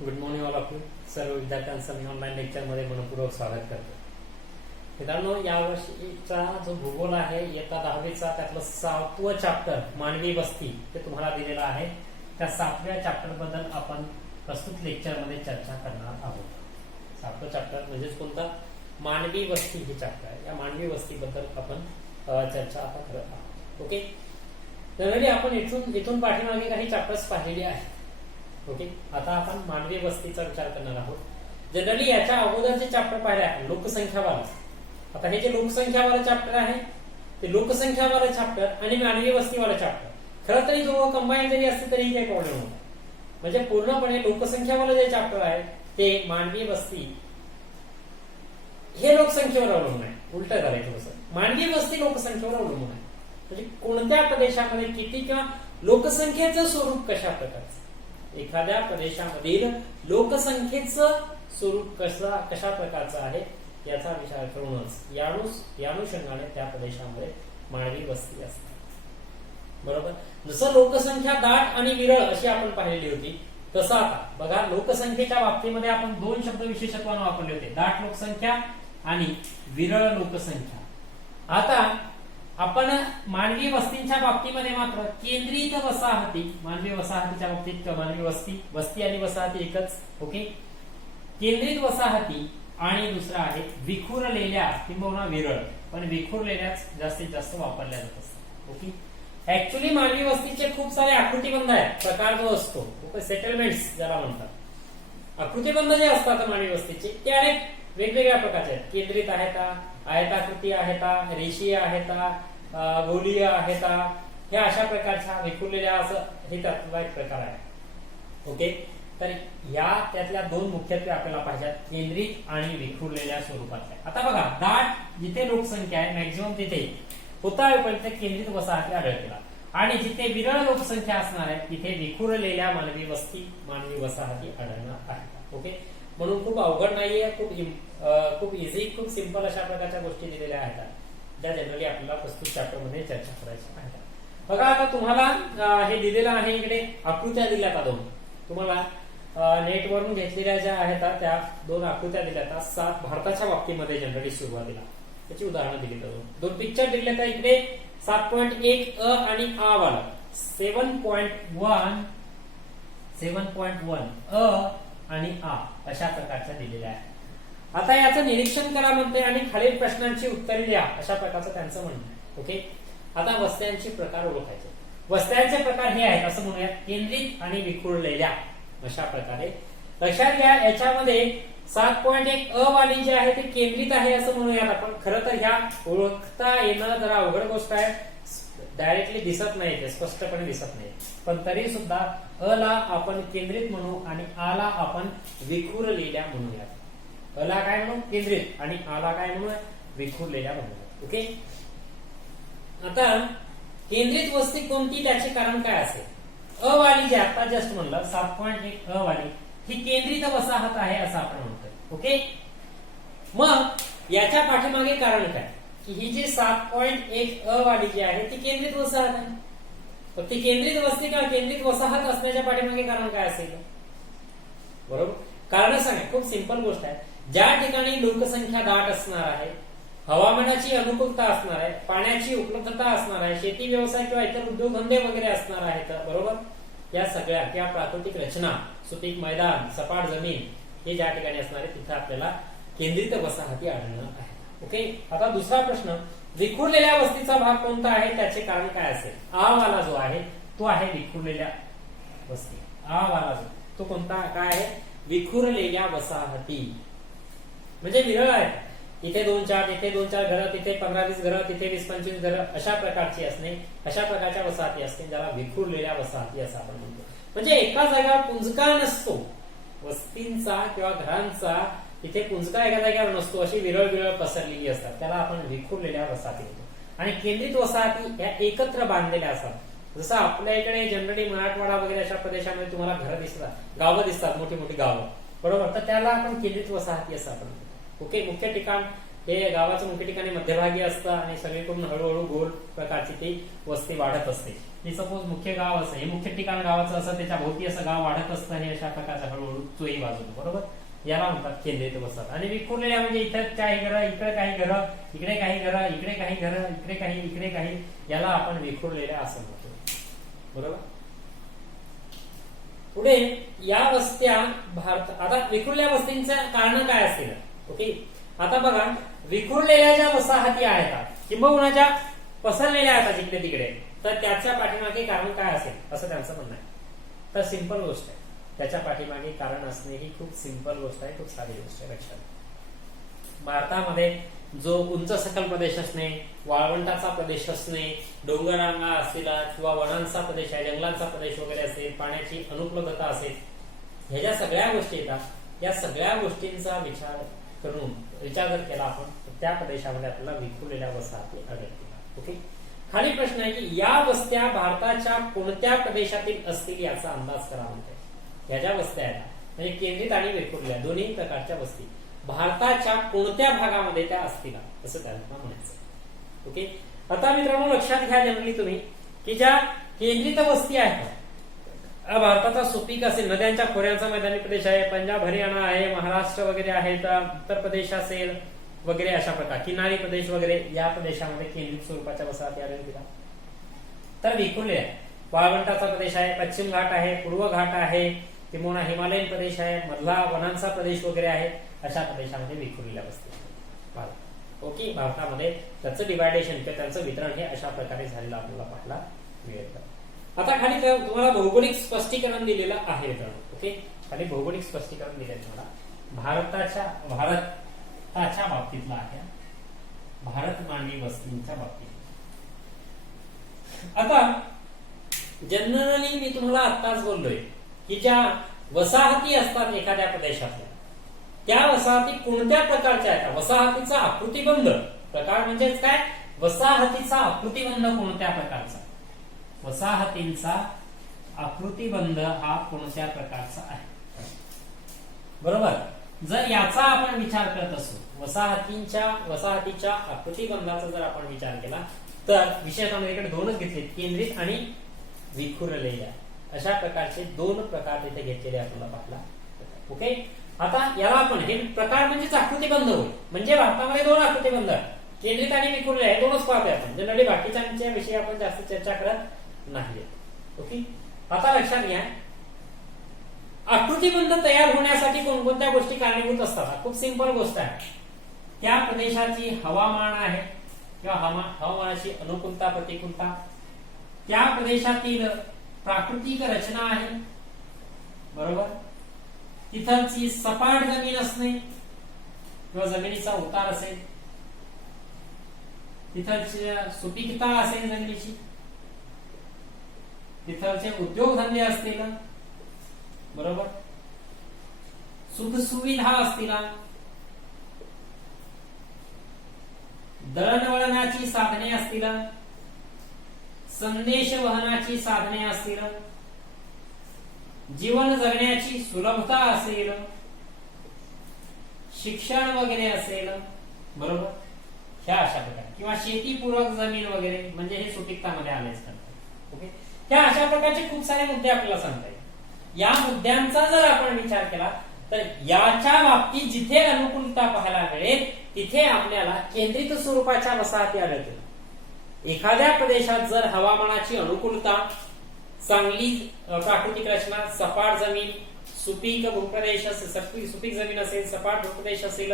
Good morning all of you. सर्व विद्यार्थ्यांचं मी online लेक्चरमध्ये मनपूर्वक स्वागत करतो. मित्रांनो, यावर्षीचा जो भूगोल आहे इयत्ता 10वीचा त्यातलं 7वं चॅप्टर मानवी वस्ती ते तुम्हाला दिलेलं आहे. त्या 7व्या चॅप्टर बद्दल आपण प्रस्तुत लेक्चरमध्ये चर्चा करणार आहोत. 7वं चॅप्टर म्हणजेच कोणता? मानवी वस्ती हे चॅप्टर आहे. या मानवी वस्तीबद्दल आपण चर्चा आता करत आहोत. ओके, जनरली आपण इथून पाठीमागे काही चॅप्टर्स पाहिलेले आहेत. ओके, आता आपण मानवी वस्तीचा विचार करणार आहोत. जनरली याच्या अगोदरचे चॅप्टर पाहिले आहे लोकसंख्यावाला. आता हे जे लोकसंख्यावाला चॅप्टर आहे ते लोकसंख्यावाला चॅप्टर आणि मानवी वस्तीवाला चॅप्टर खरं तरी दोघं कंबाईन जरी असते तरी काही प्रॉब्लेम होता. म्हणजे पूर्णपणे लोकसंख्यावाला जे चॅप्टर आहे ते मानवी वस्ती हे लोकसंख्येवर अवलंबून आहे. उलट झालंय थोडंसं. मानवी वस्ती लोकसंख्येवर अवलंबून आहे. म्हणजे कोणत्या प्रदेशामध्ये किती किंवा लोकसंख्येचं स्वरूप कशा प्रकारचं, एखाद्या प्रदेशामधील लोकसंख्येचं स्वरूप कशा प्रकारचं आहे याचा विचार करूनच यानुषंगाने त्या प्रदेशामध्ये मानवी वस्ती असते. बरोबर. जसं लोकसंख्या दाट आणि विरळ अशी आपण पाहिलेली होती, तसं आता बघा लोकसंख्येच्या बाबतीमध्ये आपण दोन शब्द विशेषत्वाने वापरले होते, दाट लोकसंख्या आणि विरळ लोकसंख्या. आता आपण मानवी वस्तींच्या बाबतीमध्ये मात्र केंद्रित वसाहती, मानवी वसाहतीच्या बाबतीत मानवी वस्ती आणि वसाहती एकच. ओके, केंद्रित वसाहती आणि दुसरा आहे विखुरलेल्या किंवा विरळ, पण विखुरलेल्याच जास्तीत जास्त वापरल्या जात असतात. ओके, ऍक्च्युली मानवी वस्तीचे खूप सारे आकृतिबंध आहेत. प्रकार जो असतो सेटलमेंट्स ज्याला म्हणतात, आकृतिबंध जे असतात मानवी वस्तीचे ते अनेक वेगवेगळ्या प्रकारचे आहेत. केंद्रित आहेत, आयताकृती आहेत, रेषीय आहेत, गोलीय आहेत, हे अशा प्रकारच्या विखुरलेल्या असं हे त्यातला एक प्रकार आहे. ओके, तर या त्यातल्या दोन मुख्यत्वे आपल्याला पाहिजेत, केंद्रित आणि विखुरलेल्या स्वरूपातल्या. आता बघा, दाट जिथे लोकसंख्या आहे मॅक्झिमम तिथे होता केंद्रित वसाहती आढळतील आणि जिथे विरळ लोकसंख्या असणार आहे तिथे विखुरलेल्या मानवी वसाहती आढळणार आहेत. ओके, म्हणून खूप अवघड नाहीये, खूप इझी, खूप सिंपल अशा प्रकारच्या गोष्टी दिलेल्या आहेत ज्या जनरली आपल्याला प्रस्तुत चॅप्टर मध्ये चर्चा करायची आहे. बघा, आता तुम्हाला हे दिलेलं आहे, इकडे आकृत्या दिल्या का दोन, तुम्हाला नेटवरून घेतलेल्या ज्या आहेत त्या दोन आकृत्या दिल्या. 7 भारताच्या बाबतीमध्ये जनरली सुरुवातीला त्याची उदाहरणं दिली जातात. दोन पिक्चर दिले तर इकडे 7.1 अ आणि आ वाला 7.1 अ आणि आ अशा प्रकारच्या दिलेल्या आहेत. आता याचं निरीक्षण करा म्हणते आणि खालील प्रश्नांची उत्तरे द्या अशा प्रकारचं त्यांचं म्हणणं आहे. ओके, आता वस्त्यांचे प्रकार ओळखायचे. वस्त्यांचे प्रकार हे आहेत असं म्हणूयात, केंद्रित आणि विखुरलेल्या अशा प्रकारे. लक्षात घ्या, याच्यामध्ये 7.1 अ वाली जी आहे ती केंद्रित आहे असं म्हणूयात आपण. खरं तर ह्या ओळखता येणं जरा अवघड गोष्ट आहे, डायरेक्टली दिसत नाही, ते स्पष्टपणे दिसत नाही, पण तरी सुद्धा अ ला आपण केंद्रित म्हणू आणि आ ला आपण विखुरलेल्या म्हणूयात. अ ला काय म्हणू? केंद्रित, आणि आ ला काय म्हणू? विखुरलेल्या म्हणूयात. ओके, आता केंद्रित वस्ती कोणती, त्याचे कारण काय असेल? अ वाली जी आता जस्ट म्हणलं 7.1 अ वाली ही केंद्रित वसाहत आहे असं आपण म्हणतोय. ओके, मग याच्या पाठीमागे कारण काय की ही जी 7.1 अ वाली जी आहे ती केंद्रित वसाहत आहे. तर ती केंद्रित वस्ती किंवा केंद्रित वसाहत असण्याच्या पाठीमागे कारण काय असेल? बरोबर, कारण सांगा, खूप सिंपल गोष्ट आहे. ज्या ठिकाणी लोकसंख्या दाट असणार आहे, हवामानाची अनुकूलता असणार आहे, पाण्याची उपलब्धता असणार आहे, शेती व्यवसाय किंवा इतर उद्योगधंदे वगैरे असणार आहेत, बरोबर, या सगळ्या किंवा प्राकृतिक रचना, सुपीक मैदान, सपाट जमीन हे ज्या ठिकाणी असणार आहे तिथे आपल्याला केंद्रित वसाहती आढळणार आहे. ओके, आता दुसरा प्रश्न, विखुरलेल्या वस्तीचा भाग कोणता आहे, त्याचे कारण काय असेल? आ वाला जो आहे तो आहे विखुरलेल्या वस्ती. आ वाला जो तो कोणता काय आहे? विखुरलेल्या वसाहती म्हणजे विरळ आहे. इथे 2-4, इथे 2-4 घरं, तिथे 15-20 घरं, तिथे 20-25 घरं अशा प्रकारची असणे, अशा प्रकारच्या वसाहती असते ज्याला विखुरलेल्या वसाहती असं आपण म्हणतो. म्हणजे एका जागेवर पुंजका नसतो वस्तींचा किंवा घरांचा, इथे पुंजका एका जागेवर नसतो, अशी विरळ पसरलेली असतात, त्याला आपण विखुरलेल्या वसाहती म्हणतो. आणि केंद्रित वसाहती या एकत्र बांधलेल्या असतात. जसं आपल्या इकडे जनरली मराठवाडा वगैरे अशा प्रदेशामध्ये तुम्हाला घरं दिसतात, गावं दिसतात, मोठी मोठी गावं, बरोबर, तर त्याला आपण केंद्रित वसाहती असं आपण म्हणतो. ओके, मुख्य ठिकाण हे गावाचं मुख्य ठिकाणी मध्यभागी असतं आणि सगळीकडून हळूहळू गोल प्रकारची ती वस्ती वाढत असते. ही सपोज मुख्य गाव असं, हे मुख्य ठिकाण गावाचं असं, त्याच्या भोवती असं गाव वाढत असतं आणि अशा प्रकारचा हळूहळू चोही वाजवतो. बरोबर, याला म्हणतात केंद्रित वसाहत. आणि विखुरलेल्या म्हणजे इथे काही घरं, इकडे काही घरं, इकडे काही घरं, इकडे काही घरं, इकडे काही, याला आपण विखुरलेल्या असं म्हणतो. बरोबर. पुढे या वस्त्या भारत, आता विखुरलेल्या वस्तींचं कारण काय असतील? ओके, आता बघा, विखुरलेल्या ज्या वसाहती आहेत किंवा ज्या पसरलेल्या आहेत जिकडे तिकडे, तर त्याच्या पाठीमागे कारण काय असेल असं त्यांचं म्हणणं आहे. तर सिंपल गोष्ट आहे, त्याच्या पाठीमागे कारण असणे ही खूप सिंपल गोष्ट आहे, खूप साधी गोष्ट आहे. लक्षात, भारतामध्ये जो उंच सखल प्रदेश असणे, वाळवंटाचा प्रदेश असणे, डोंगररांगा असलेला किंवा वनांचा प्रदेश आहे, जंगलांचा प्रदेश वगैरे असेल, पाण्याची अनुपलब्धता असेल, ह्या ज्या सगळ्या गोष्टी येतात, या सगळ्या गोष्टींचा विचार जर केला आपण, तर त्या प्रदेशामध्ये आपल्याला विखुरलेल्या वसाहती आढळतील. ओके, खाली प्रश्न आहे की या वस्त्या भारताच्या कोणत्या प्रदेशातील असतील याचा अंदाज करा म्हणते. ह्या ज्या वस्त्या आहेत म्हणजे केंद्रित आणि विखुरलेल्या दोन्ही प्रकारच्या वस्ती भारताच्या कोणत्या भागामध्ये त्या असतील असं त्यांना म्हणायचं. ओके, आता मित्रांनो लक्षात घ्या जनरली तुम्ही की ज्या केंद्रित वस्ती आहेत, भारताचा सुपीक असेल, नद्यांच्या खोऱ्यांचा मैदानी प्रदेश आहे, पंजाब हरियाणा आहे, महाराष्ट्र वगैरे आहेत, उत्तर प्रदेश असेल वगैरे, अशा प्रकार किनारी प्रदेश वगैरे, या प्रदेशामध्ये केंद्रित स्वरूपाच्या वसाहती आढळतील. तर विखुरलेल्या वाळवंटाचा प्रदेश आहे, पश्चिम घाट आहे, पूर्व घाट आहे, किंवा हिमालयन प्रदेश आहे, मधला वनांचा प्रदेश वगैरे आहे, अशा प्रदेशामध्ये विखुरलेल्या वस्ती. ओके, भारतामध्ये त्याचं डिवायडेशन किंवा त्यांचं वितरण हे अशा प्रकारे झालेलं आपल्याला पाहायला मिळतं. आता खाली तुम्हाला भौगोलिक स्पष्टीकरण दिलेलं आहे मित्रांनो. ओके, खाली भौगोलिक स्पष्टीकरण दिलेलं तुम्हाला भारताच्या बाबतीतला आहे, भारत मांडी वस्तींच्या बाबतीत. आता जनरली मी तुम्हाला आत्ताच बोललोय की ज्या वसाहती असतात एखाद्या प्रदेशातल्या, त्या वसाहती कोणत्या प्रकारच्या आहेत? वसाहतीचा आकृतिबंध प्रकार म्हणजेच काय? वसाहतीचा आकृतिबंध कोणत्या प्रकारचा? वसाहतींचा आकृतिबंध हा कोणत्या प्रकारचा आहे? बरोबर, जर याचा आपण विचार करत असू, वसाहतीच्या आकृतिबंधाचा जर आपण विचार केला, तर विशेषतः इकडे दोनच घेतले, केंद्रित आणि विखुरलेल्या, अशा प्रकारचे दोन प्रकार तिथे घेतलेले आपल्याला पाहिला. ओके, आता याला आपण हे प्रकार म्हणजेच आकृतिबंध होय, म्हणजे भारतामध्ये दोन आकृतिबंध आहेत, केंद्रित आणि विखुरले, हे दोनच पाहतोय आपण. जनरली बाकीच्या विषयी आपण जास्त चर्चा करत नाही. ओके, आता लक्षात घ्या, आकृतिबंध तयार होण्यासाठी कोणकोणत्या गोष्टी कारणीभूत असतात? खूप सिंपल गोष्ट आहे, त्या प्रदेशाची हवामान आहे किंवा हवामानाची अनुकूलता प्रतिकूलता, त्या प्रदेशातील प्राकृतिक रचना आहे, बरोबर, तिथलची सपाट जमीन असणे किंवा जमिनीचा उतार असेल, तिथलची सुपीकता असेल जमिनीची, तिथलचे उद्योगधंदे असतील, बरोबर, सुख सुविधा असतील, दळणवळणाची साधने असतील, संदेश वहनाची साधने असतील, जीवन जगण्याची सुलभता असेल, शिक्षण वगैरे असेल, बरोबर, ह्या अशा प्रकारे, किंवा शेतीपूरक जमीन वगैरे, म्हणजे हे सुपीकतामध्ये आलेच करतात. ओके, ह्या अशा प्रकारचे खूप सारे मुद्दे आपल्याला सांगता येईल. या मुद्द्यांचा जर आपण विचार केला तर याच्या बाबतीत जिथे अनुकूलता पाहायला मिळेल तिथे आपल्याला केंद्रित स्वरूपाच्या वसाहती आढळतील. एखाद्या प्रदेशात जर हवामानाची अनुकूलता, चांगली प्राकृतिक रचना, सपाट जमीन, सुपीक भूप्रदेश असेल, सुपीक जमीन असेल, सपाट भूप्रदेश असेल,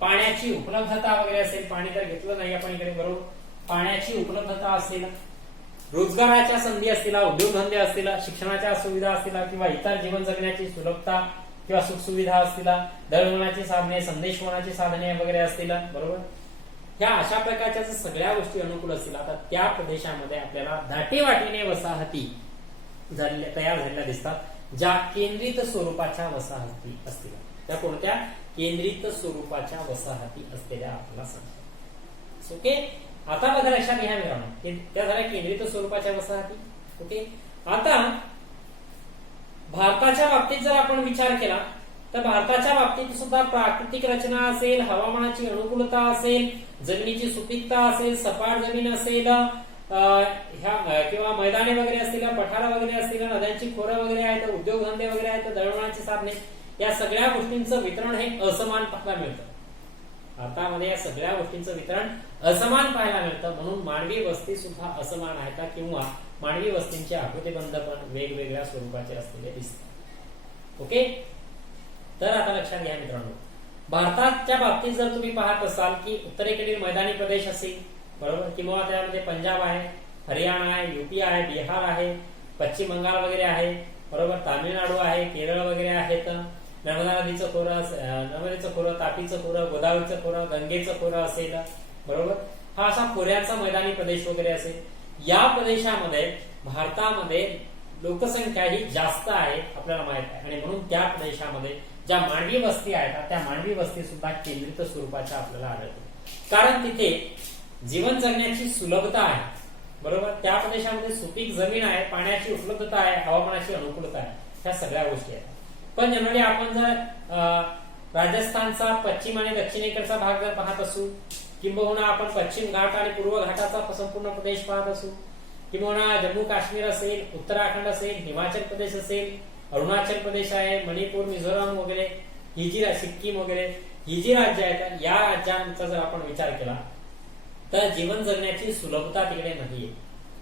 पाण्याची उपलब्धता वगैरे असेल, पाणी जर घेतलं नाही आपण इकडे, बरोबर, पाण्याची उपलब्धता असेल, रोजगाराच्या संधी असतील, उद्योगधंदे असतील, शिक्षणाच्या सुविधा असतील, किंवा इतर जीवन जगण्याची सुलभता किंवा सुख सुविधा असतील, दळणवळणाची साधने, संदेशवहनाची साधने वगैरे असतील, बरोबर, ह्या अशा प्रकारच्या सगळ्या गोष्टी अनुकूल असतील. आता त्या प्रदेशामध्ये आपल्याला दाटीवाटीने वसाहती तयार झालेल्या दिसतात, ज्या केंद्रित स्वरूपाच्या वसाहती असतील. त्या कोणत्या? केंद्रित स्वरूपाच्या वसाहती असलेल्या आपल्याला सांगतात. ओके, आता बघा लक्षात घ्या मित्रांनो, त्या झाल्या केंद्रित स्वरूपाच्या वसाहती. ओके, आता भारताच्या बाबतीत जर आपण विचार केला तर भारताच्या बाबतीत सुद्धा प्राकृतिक रचना असेल, हवामानाची अनुकूलता असेल, जमिनीची सुपीकता असेल, सपाट जमीन असेल, किंवा मैदाने वगैरे असतील, पठार वगैरे असतील, नद्यांची खोरं वगैरे आहेत, उद्योगधंदे वगैरे आहेत, दळणवळणाची साधने, या सगळ्या गोष्टींचं वितरण हे असमान पाहायला मिळतं. भारतामध्ये या सगळ्या गोष्टींचं वितरण असमान पाहायला मिळतं. म्हणून मानवी वस्ती सुद्धा असमान आहे का, किंवा मानवी वस्तींचे आकृतिबंध पण वेगवेगळ्या स्वरूपाचे असलेले दिसतात. ओके, तर आता लक्षात घ्या मित्रांनो, भारताच्या बाबतीत जर तुम्ही पाहत असाल की उत्तरेकडील मैदानी प्रदेश असेल, बरोबर, किंवा त्यामध्ये पंजाब आहे, हरियाणा आहे, युपी आहे, बिहार आहे, पश्चिम बंगाल वगैरे आहे, बरोबर, तामिळनाडू आहे, केरळ वगैरे आहेत, नर्मदा नदीचं खोरं, तापीचं खोरं, गोदावरीचं खोरं, गंगेचं खोरं असेल, बरोबर, हा असा खोऱ्याचा मैदानी प्रदेश वगैरे असेल. या प्रदेशामध्ये भारतामध्ये लोकसंख्या ही जास्त आहे आपल्याला माहित आहे, आणि म्हणून त्या प्रदेशामध्ये ज्या मानवी वस्ती आहेत त्या मानवी वस्ती सुद्धा केंद्रित स्वरूपाच्या आपल्याला आढळतात, कारण तिथे जीवन जगण्याची सुलभता आहे, बरोबर, त्या प्रदेशामध्ये सुपीक जमीन आहे, पाण्याची उपलब्धता आहे, हवामानाची अनुकूलता आहे, ह्या सगळ्या गोष्टी आहेत. पण जनरली आपण जर राजस्थानचा पश्चिम आणि दक्षिणेकडचा भाग जर पाहत असू, किंबहुना आपण पश्चिम घाट आणि पूर्व घाटाचा संपूर्ण प्रदेश पाहत असू, किंबहुना जम्मू काश्मीर असेल, उत्तराखंड असेल, हिमाचल प्रदेश असेल, अरुणाचल प्रदेश आहे, मणिपूर, मिझोराम वगैरे, ही जी सिक्कीम वगैरे ही जी राज्य आहेत, या राज्यांचा जर आपण विचार केला तर जीवन जगण्याची सुलभता तिकडे नाहीये.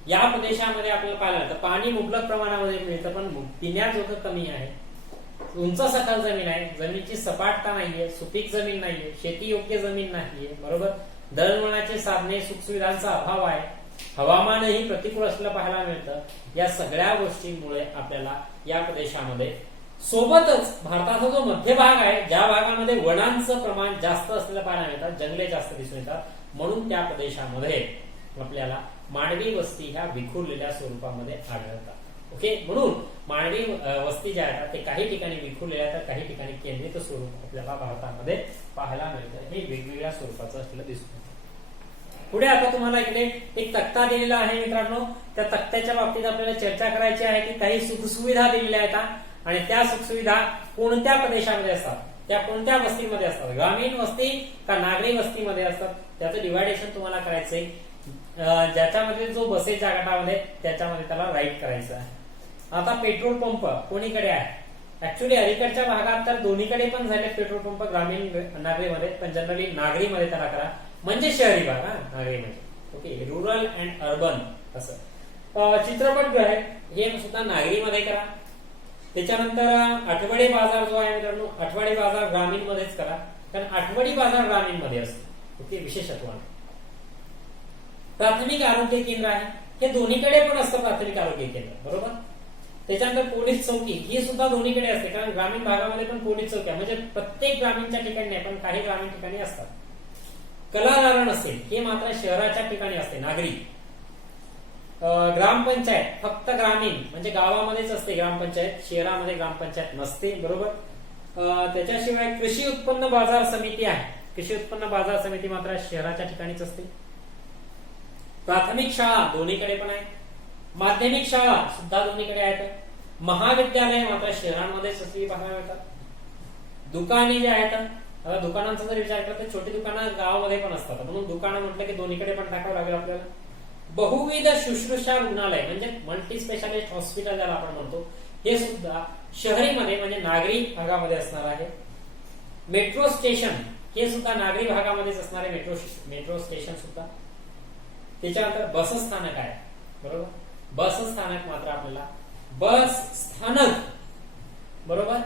या प्रदेशामध्ये आपल्याला पाहायला मिळतं पाणी मुबलक प्रमाणामध्ये मिळतं, पण पिण्याजोगं कमी आहे, उंच सखल जमीन आहे, जमिनीची सपाटता नाहीये, सुपीक जमीन नाहीये, शेती योग्य जमीन नाहीये, बरोबर, दळणवळणाची साधने, सुखसुविधांचा अभाव आहे, हवामानही प्रतिकूल असलेलं पाहायला मिळतं. या सगळ्या गोष्टींमुळे आपल्याला या प्रदेशामध्ये, सोबतच भारताचा जो मध्य भाग आहे, ज्या भागामध्ये वनांचं प्रमाण जास्त असलेलं पाहायला मिळतात, जंगले जास्त दिसून येतात, म्हणून त्या प्रदेशामध्ये आपल्याला मानवी वस्ती ह्या विखुरलेल्या स्वरूपामध्ये आढळतात. ओके, म्हणून मानवी वस्ती ज्या आहेत ते काही ठिकाणी विखुरलेल्या तर काही ठिकाणी केंद्रित स्वरूप आपल्याला भारतामध्ये पाहायला मिळतं. हे वेगवेगळ्या स्वरूपाचं असलेलं दिसून येतं. पुढे आता तुम्हाला इकडे एक तक्ता दिलेला आहे मित्रांनो. त्या तक्त्याच्या बाबतीत आपल्याला चर्चा करायची आहे की काही सुखसुविधा दिलेल्या आहेत आणि त्या सुखसुविधा कोणत्या प्रदेशामध्ये असतात, त्या कोणत्या वस्तीमध्ये असतात, ग्रामीण वस्ती का नागरी वस्तीमध्ये असतात, त्याचं डिवायडेशन तुम्हाला करायचंय. ज्याच्यामध्ये जो बसेसच्या गटामध्ये त्याच्यामध्ये त्याला राईट करायचं आहे. आता पेट्रोल पंप कोणीकडे आहे? ऍक्च्युली अलीकडच्या भागात तर दोन्हीकडे पण झाले पेट्रोल पंप, ग्रामीण नागरीमध्ये, पण जनरली नागरीमध्ये त्याला करा, म्हणजे शहरी भाग. नागरी म्हणजे ओके, रुरल अँड अर्बन असं. चित्रपटगृह हे सुद्धा नागरीमध्ये करा. त्याच्यानंतर आठवडे बाजार जो आहे मित्रांनो, आठवडे बाजार ग्रामीण मध्येच करा, कारण आठवडी बाजार ग्रामीण मध्ये असतो. ओके, विशेषत्व. प्राथमिक आरोग्य केंद्र आहे, हे दोन्हीकडे पण असतं प्राथमिक आरोग्य केंद्र, बरोबर. त्याच्यानंतर पोलीस चौकी ही सुद्धा दोन्हीकडे असते, कारण ग्रामीण भागामध्ये पण पोलीस चौकी म्हणजे प्रत्येक ग्रामीणच्या ठिकाणी नाही, पण काही ग्रामीण ठिकाणी असतात. कलादालन असेल हे मात्र शहराच्या ठिकाणी असते, नागरी. ग्रामपंचायत फक्त ग्रामीण म्हणजे गावामध्येच असते ग्रामपंचायत, शहरामध्ये ग्रामपंचायत नसते, बरोबर. त्याच्याशिवाय कृषी उत्पन्न बाजार समिती आहे, कृषी उत्पन्न बाजार समिती मात्र शहराच्या ठिकाणीच असते. प्राथमिक शाळा दोन्हीकडे पण आहे, माध्यमिक शाळा सुद्धा दोन्हीकडे आहेत, महाविद्यालय मात्र शहरांमध्येच असलेली पाहायला मिळतात. दुकाने जे आहेत, आता दुकानांचा जर विचार केला तर छोटी दुकानं गावामध्ये पण असतात, म्हणून दुकानं म्हटलं की दोन्हीकडे पण टाकावं लागेल आपल्याला. बहुविध शुश्रूषा रुग्णालय म्हणजे मल्टी स्पेशालिस्ट हॉस्पिटल ज्याला आपण म्हणतो, हे सुद्धा शहरीमध्ये म्हणजे नागरी भागामध्ये असणार आहे. मेट्रो स्टेशन हे सुद्धा नागरी भागामध्येच असणारे मेट्रो स्टेशन सुद्धा. त्याच्यानंतर बस स्थानक आहे, बरोबर. बस स्थानक मात्र आपल्याला बस स्थानक, बरोबर.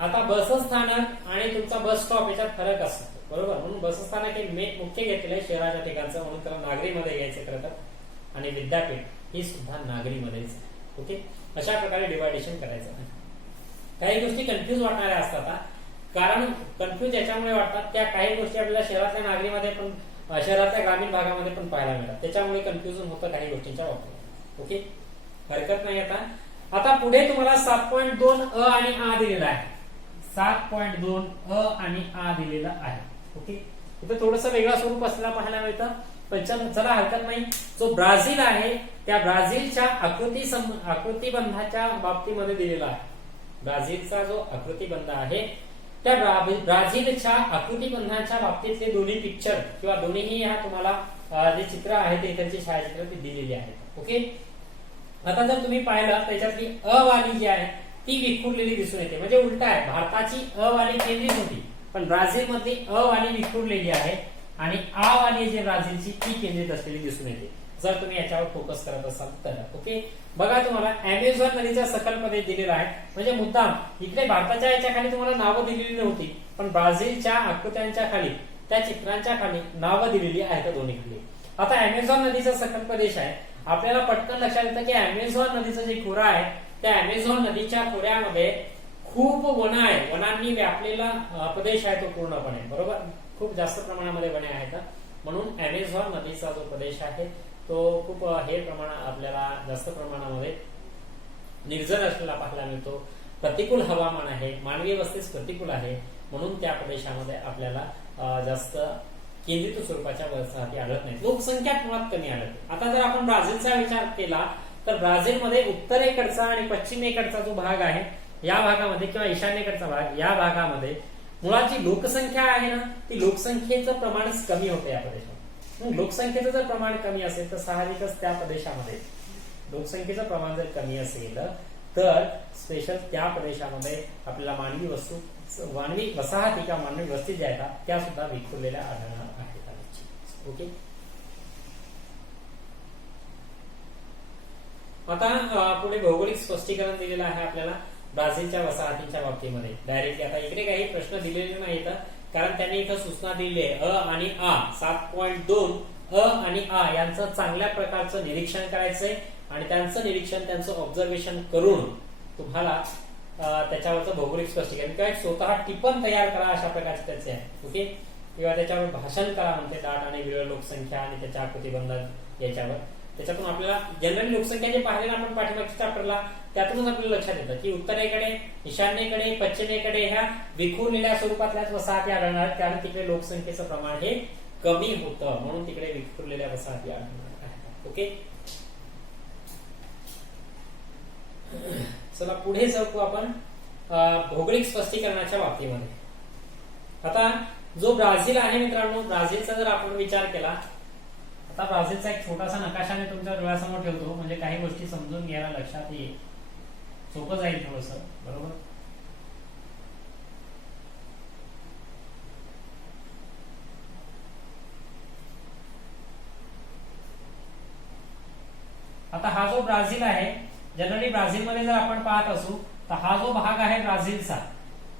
आता बस स्थानक आणि तुमचा बस स्टॉप याच्यात फरक असतो, बरोबर. म्हणून बस स्थानक हे मुख्य घेतलेलं आहे शहराच्या ठिकाणचं, म्हणून त्याला नागरीमध्ये घ्यायचं खरं तर. आणि विद्यापीठ ही सुद्धा नागरीमध्येच. ओके, अशा प्रकारे डिवायडेशन करायचं. काही गोष्टी कन्फ्युज वाटणाऱ्या असतात, कारण कन्फ्युज याच्यामुळे वाटतात त्या काही गोष्टी आपल्याला शहरातल्या नागरीमध्ये पण शहरातल्या ग्रामीण भागामध्ये पण पाहायला मिळतात, त्याच्यामुळे कन्फ्युजन होतं काही गोष्टींच्या बाबतीत. ओके, हरकत नाही. आता पुढे तुम्हाला 7.2 अ आणि आ दिलेला आहे. 7.2 अ आणि आ दिलेला आहे. ओके, इथं थोडस वेगळं स्वरूप असलेला पाहायला मिळतं, पण चला हरकत नाही. जो ब्राझील आहे त्या ब्राझीलच्या आकृतिबंधाच्या बाबतीमध्ये दिलेला आहे. ब्राझीलचा जो आकृतिबंध आहे त्या ब्राझीलच्या आकृतिबंधाच्या बाबतीतले दोन्ही पिक्चर किंवा दोन्हीही ह्या तुम्हाला जे चित्र आहे ते इकडचे छायाचित्र ते दिलेली आहेत. ओके, आता जर तुम्ही पाहिलं त्याच्यातली अ वाली जी आहे ती विखुरलेली दिसून येते, म्हणजे उलट आहे. भारताची अ वाली केंद्रित होती पण ब्राझील मध्ये अ वाली विखुरलेली आहे आणि आ वाली जे ब्राझीलची ती केंद्रित असलेली दिसून येते जर तुम्ही याच्यावर फोकस करत असाल तर. ओके, बघा तुम्हाला अमेझॉन नदीचा सखल प्रदेश दिलेला आहे, म्हणजे मुद्दाम इकडे भारताच्या याच्या खाली तुम्हाला नावं दिलेली नव्हती पण ब्राझीलच्या आकृत्यांच्या खाली त्या चित्रांच्या खाली नावं दिलेली आहेत दोन्ही खाली. आता अमेझॉन नदीचा सखल प्रदेश आहे, आपल्याला पटकन लक्षात येतं की अमेझॉन नदीचं जे खोरं आहे त्या अमेझॉन नदीच्या खोऱ्यामध्ये खूप वन आहे, वनांनी व्यापलेला प्रदेश आहे तो पूर्णपणे, बरोबर. खूप जास्त प्रमाणामध्ये वने आहेत, म्हणून अमेझॉन नदीचा जो प्रदेश आहे तो खूप हे प्रमाण आपल्याला जास्त प्रमाणामध्ये निर्जन असलेला पाहायला मिळतो. प्रतिकूल हवामान आहे, मानवी वस्तीच प्रतिकूल आहे, म्हणून त्या प्रदेशामध्ये आपल्याला जास्त केंद्रित स्वरूपाच्या वसाहती आढळत नाहीत. लोकसंख्या मुळात कमी आढळते. आता जर आपण ब्राझीलचा विचार केला तर ब्राझीलमध्ये उत्तरेकडचा आणि पश्चिमेकडचा जो भाग आहे या भागामध्ये किंवा ईशान्येकडचा भाग या भागामध्ये मुळात जी लोकसंख्या आहे ना ती लोकसंख्येचं प्रमाणच कमी होतं या प्रदेशात. लोकसंख्येचं जर प्रमाण कमी असेल तर साहजिकच त्या प्रदेशामध्ये लोकसंख्येचं प्रमाण जर कमी असेल तर स्पेशल त्या प्रदेशामध्ये आपल्याला मानवी वसाहती किंवा मानवी वस्ती ज्या आहेत त्या सुद्धा विखुरलेल्या आढळणार आहेत. ओके, आता पुढे भौगोलिक स्पष्टीकरण दिलेलं आहे आपल्याला ब्राझीलच्या वसाहतींच्या बाबतीमध्ये डायरेक्टली. आता इकडे काही प्रश्न दिलेले नाहीत कारण त्यांनी इथं सूचना दिली आहे अ आणि आ 7.2 अ आणि आ यांचं चांगल्या प्रकारचं निरीक्षण करायचंय आणि त्यांचं निरीक्षण त्यांचं ऑब्झर्वेशन करून तुम्हाला त्याच्यावरचं भौगोलिक स्पष्टीकरण किंवा स्वतः टिपण तयार करा अशा प्रकारचे त्याचे आहे. ओके, किंवा त्याच्यावर भाषण करा म्हणते दाट आणि विरळ लोकसंख्या आणि त्याच्या आकृतिबंध याच्यावर. त्याच्यातून आपल्याला जनरली लोकसंख्या जे पाहिलेलं आपण पाठीमागच्या चॅप्टरला त्यातूनच आपल्याला लक्षात येतं की उत्तरेकडे, ईशान्येकडे, पश्चिमेकडे ह्या विखुरलेल्या स्वरूपातल्याच वसाहती आढळणार कारण तिकडे लोकसंख्येचं प्रमाण हे कमी होतं म्हणून तिकडे विखुरलेल्या वसाहती आढळणार आहेत. ओके, चला पुढे जाऊ आपण भौगोलिक स्पष्टीकरणाच्या बाबतीमध्ये. आता जो ब्राझील आहे मित्रांनो, ब्राझीलचा जर आपण विचार केला आता ब्राझीलचा एक छोटासा नकाशा मी तुमच्या डोळ्यासमोर ठेवतो म्हणजे काही गोष्टी समजून घ्यायला लक्षात येईल, सोपं जाईल थोडस, बरोबर. आता हा जो ब्राझील आहे जनरली ब्राझीलमध्ये जर आपण पाहत असू तर हा जो भाग आहे ब्राझीलचा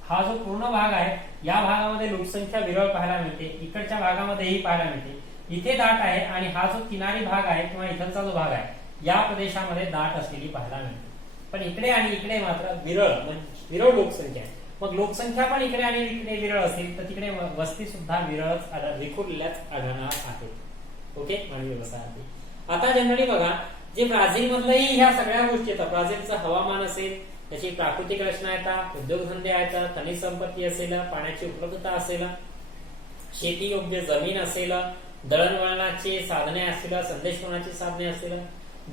हा जो पूर्ण भाग आहे या भागामध्ये लोकसंख्या विरळ पाहायला मिळते, इकडच्या भागामध्येही पाहायला मिळते. इथे दाट आहे आणि हा जो किनारी भाग आहे किंवा इथलचा जो भाग आहे या प्रदेशामध्ये दाट असलेली पाहायला मिळते. पण इकडे आणि इकडे मात्र विरळ लोकसंख्या आहे. मग लोकसंख्या पण इकडे आणि इकडे विरळ असेल तर तिकडे वस्ती सुद्धा विरळच विखुरलेल्याच आढळणार आहेत. ओके, मानवी वसाहती. आता जनरली बघा जे ब्राझील मधलंही ह्या सगळ्या गोष्टी येतात. ब्राझीलचं हवामान असेल, त्याची प्राकृतिक रचना येतात, उद्योगधंदे आहेत, खनिज संपत्ती असेल, पाण्याची उपलब्धता असेल, शेती योग्य जमीन असेल, दळणवळणाची साधने असतील, संदेशवहनाची साधने असतील,